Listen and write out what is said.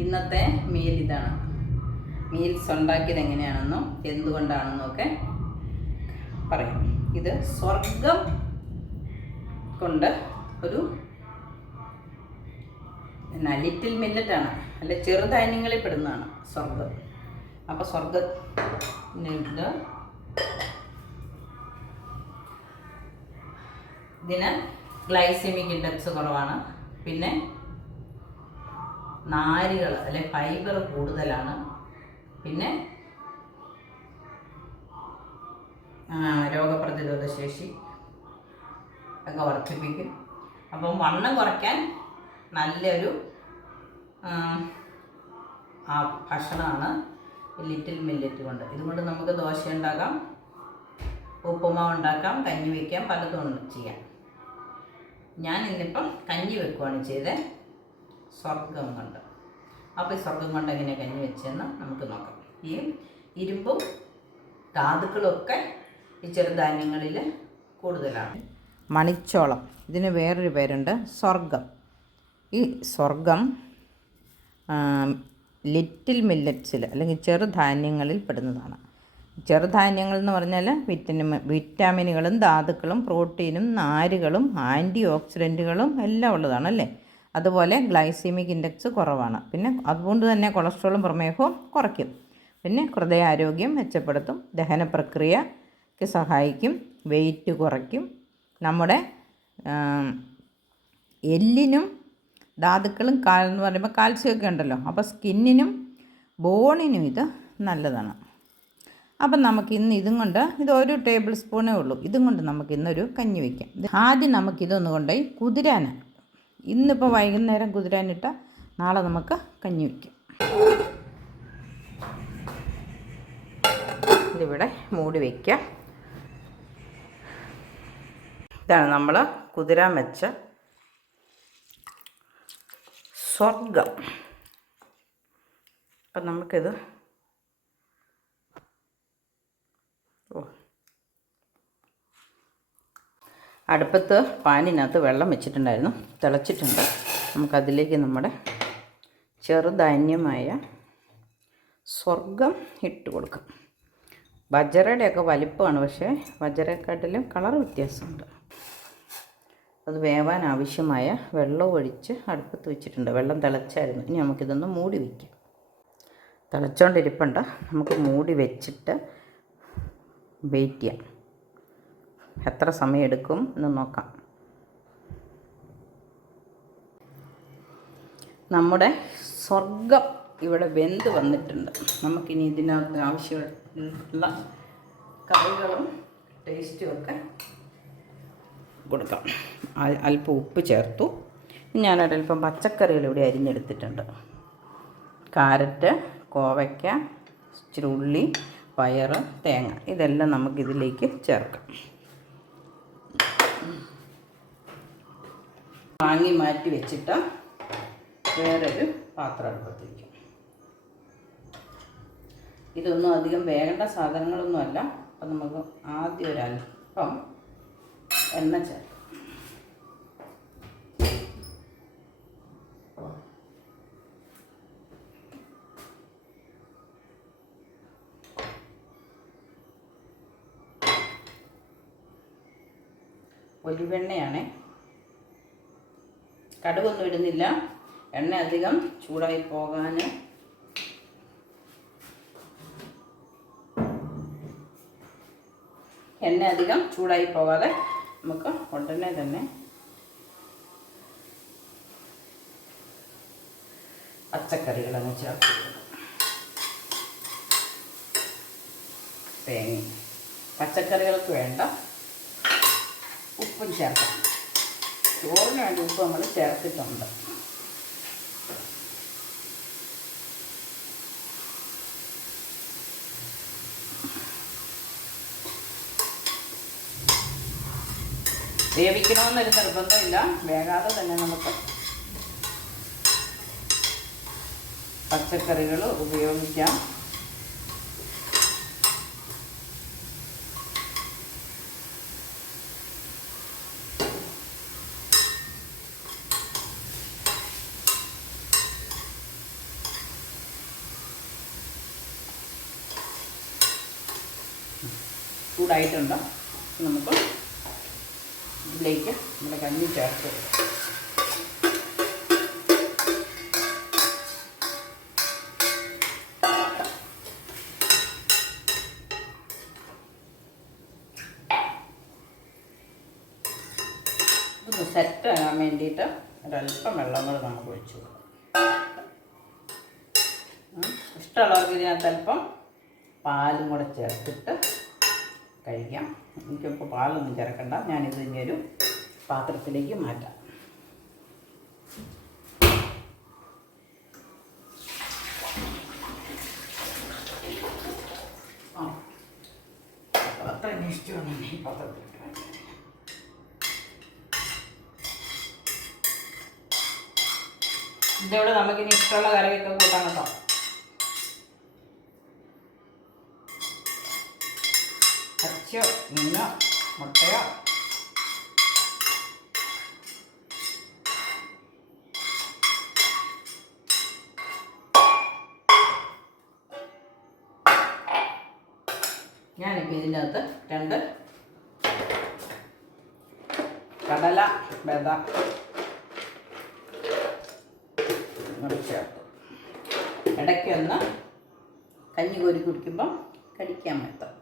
ഇന്നത്തെ മീൽ ഇതാണ്. മീൽസ് ഉണ്ടാക്കിയത് എങ്ങനെയാണെന്നും എന്തുകൊണ്ടാണെന്നും ഒക്കെ പറയാം. ഇത് സ്വർഗം കൊണ്ട് ഒരു ലിറ്റിൽ മില്ലറ്റാണ്, അല്ലെ ചെറുധാന്യങ്ങളിൽ പെടുന്നതാണ് സ്വർഗം. അപ്പോൾ സ്വർഗത്തിൻ്റെ ഇതിന് ഗ്ലൈസെമിക് ഇൻഡെക്സ് കുറവാണ്, പിന്നെ നാരുകൾ അല്ലെ ഫൈബർ കൂടുതലാണ്, പിന്നെ രോഗപ്രതിരോധ ശേഷി ഒക്കെ വർദ്ധിപ്പിക്കും. അപ്പം വണ്ണം കുറയ്ക്കാൻ നല്ലൊരു ഭക്ഷണമാണ് ലിറ്റിൽ മില്ലറ്റ് കൊണ്ട്. ഇതുകൊണ്ട് നമുക്ക് ദോശ ഉണ്ടാക്കാം, ഉപ്പുമാവ് ഉണ്ടാക്കാം, കഞ്ഞി വയ്ക്കാം, പലതും ചെയ്യാം. ഞാൻ ഇന്നിപ്പം കഞ്ഞി വെക്കുകയാണ് ചെയ്തത് സ്വർഗം കൊണ്ട്. അപ്പോൾ ഈ സ്വർഗം കൊണ്ട് എങ്ങനെ കഞ്ഞി വെച്ചതെന്ന് നമുക്ക് നോക്കാം. ഈ ഇരുമ്പും ധാതുക്കളും ഒക്കെ ഈ ചെറുധാന്യങ്ങളിൽ കൂടുതലാണ്. മണിച്ചോളം, ഇതിന് വേറൊരു പേരുണ്ട് സ്വർഗം. ഈ സ്വർഗം ലിറ്റിൽ മില്ലറ്റ്സിൽ അല്ലെങ്കിൽ ചെറുധാന്യങ്ങളിൽ പെടുന്നതാണ്. ചെറുധാന്യങ്ങൾ എന്ന് പറഞ്ഞാൽ വിറ്റാമിനുകളും ധാതുക്കളും പ്രോട്ടീനും നാരുകളും ആൻറ്റി ഓക്സിഡൻറ്റുകളും എല്ലാം ഉള്ളതാണ് അല്ലേ. അതുപോലെ ഗ്ലൈസെമിക് ഇൻഡെക്സ് കുറവാണ്. പിന്നെ അതുകൊണ്ട് തന്നെ കൊളസ്ട്രോളും പ്രമേഹവും കുറയ്ക്കും. പിന്നെ ഹൃദയാരോഗ്യം മെച്ചപ്പെടുത്തും, ദഹന പ്രക്രിയയ്ക്ക് സഹായിക്കും, വെയിറ്റ് കുറയ്ക്കും, നമ്മുടെ എല്ലിനും ധാതുക്കളും എന്ന് പറയുമ്പോൾ കാൽസ്യമൊക്കെ ഉണ്ടല്ലോ, അപ്പോൾ സ്കിന്നിനും ബോണിനും ഇത് നല്ലതാണ്. അപ്പം നമുക്ക് ഇന്ന് ഇത് ഒരു ടേബിൾ സ്പൂണേ ഉള്ളൂ. ഇതും കൊണ്ട് നമുക്ക് ഇന്നൊരു കഞ്ഞി വയ്ക്കാം. ആദ്യം നമുക്കിതൊന്ന് കൊണ്ടുപോയി കുതിരാനാണ്. ഇന്നിപ്പോൾ വൈകുന്നേരം കുതിരാനിട്ട നാളെ നമുക്ക് കഞ്ഞി വയ്ക്കാം. ഇതിവിടെ മൂടി വയ്ക്കാം. ഇതാണ് നമ്മൾ കുതിരാൻ വെച്ച സ്വർഗം. അപ്പം നമുക്കിത് അടുപ്പത്ത് പാനിനകത്ത് വെള്ളം വെച്ചിട്ടുണ്ടായിരുന്നു, തിളച്ചിട്ടുണ്ട്. നമുക്കതിലേക്ക് നമ്മുടെ ചെറുധാന്യമായ സ്വർഗം ഇട്ട് കൊടുക്കാം. ബജറയുടെയൊക്കെ വലിപ്പമാണ്, പക്ഷേ ബജറയെക്കാട്ടിലും കളർ വ്യത്യാസമുണ്ട്. അത് വേവാൻ ആവശ്യമായ വെള്ളം ഒഴിച്ച് അടുപ്പത്ത് വെച്ചിട്ടുണ്ട്. വെള്ളം തിളച്ചായിരുന്നു. ഇനി നമുക്കിതൊന്ന് മൂടി വയ്ക്കാം. തിളച്ചുകൊണ്ടിരിപ്പുണ്ട്. നമുക്ക് മൂടി വെച്ചിട്ട് വെയിറ്റ് ചെയ്യാം. എത്ര സമയം എടുക്കും എന്ന് നോക്കാം. നമ്മുടെ സ്വർഗം ഇവിടെ വെന്ത് വന്നിട്ടുണ്ട്. നമുക്കിനി ഇതിനകത്ത് ആവശ്യമുള്ള കറികളും ടേസ്റ്റും ഒക്കെ കൊടുക്കാം. അല്പം ഉപ്പ് ചേർത്തു. ഞാനൊരൽപ്പം പച്ചക്കറികൾ ഇവിടെ അരിഞ്ഞെടുത്തിട്ടുണ്ട്. കാരറ്റ്, കോവയ്ക്ക, ഇച്ചിരി ഉള്ളി, പയർ, തേങ്ങ, ഇതെല്ലാം നമുക്കിതിലേക്ക് ചേർക്കാം. വാങ്ങി മാറ്റി വെച്ചിട്ട് വേറൊരു പാത്രം അടുപ്പത്ത് വയ്ക്കും. ഇതൊന്നും അധികം വേകേണ്ട സാധനങ്ങളൊന്നുമല്ല. അപ്പം നമുക്ക് ആദ്യം ഒരല്പം എണ്ണ ചേർക്കാം. ഒലിവെണ്ണയാണ്. കടുകൊന്നും ഇടുന്നില്ല. എണ്ണ അധികം ചൂടായി പോകാൻ പോകാതെ നമുക്ക് ഉടനെ തന്നെ പച്ചക്കറികളങ്ങ് ചേർത്ത് തേങ്ങ, പച്ചക്കറികൾക്ക് വേണ്ട ഉപ്പും ചേർക്കാം. ചോറിന് വേണ്ടി ഉപ്പ് നമ്മൾ ചേർത്തിട്ടുണ്ട്. വേവിക്കണമെന്നൊരു നിർബന്ധമില്ല. വേകാതെ തന്നെ നമുക്ക് പച്ചക്കറികൾ ഉപയോഗിക്കാം. ചൂടായിട്ടുണ്ട്. നമുക്ക് ഇതിലേക്ക് നമ്മുടെ കഞ്ഞി ചേർത്ത് ഇതൊന്ന് സെറ്റ് ആകാൻ വേണ്ടിയിട്ട് ഒരല്പം വെള്ളം കൂടെ നമുക്ക് ഒഴിച്ചു കൊടുക്കാം. ഇഷ്ടമുള്ളവർക്ക് ഇതിനകത്ത് അല്പം പാലും കൂടെ ചേർത്തിട്ട് കഴിക്കാം. എനിക്കിപ്പോൾ പാലൊന്നും ചേർക്കണ്ട. ഞാനിത് ഇനിയൊരു പാത്രത്തിലേക്ക് മാറ്റാം. പാത്രം ഇഷ്ടമാണ് ഈ പാത്രത്തിൽ. ഇതോടെ നമുക്കിനി ഇഷ്ടമുള്ള കറിയൊക്കെ കൂട്ടാൻ കേട്ടോ. ഇറച്ചിയോ മീനോ മുട്ടയോ ഞാനിപ്പോൾ ഇതിനകത്ത് 2 കടല ബദാം ചേർത്തു. ഇടയ്ക്കൊന്ന് കഞ്ഞി കോരി കുടിക്കുമ്പം കടിക്കാൻ പറ്റും.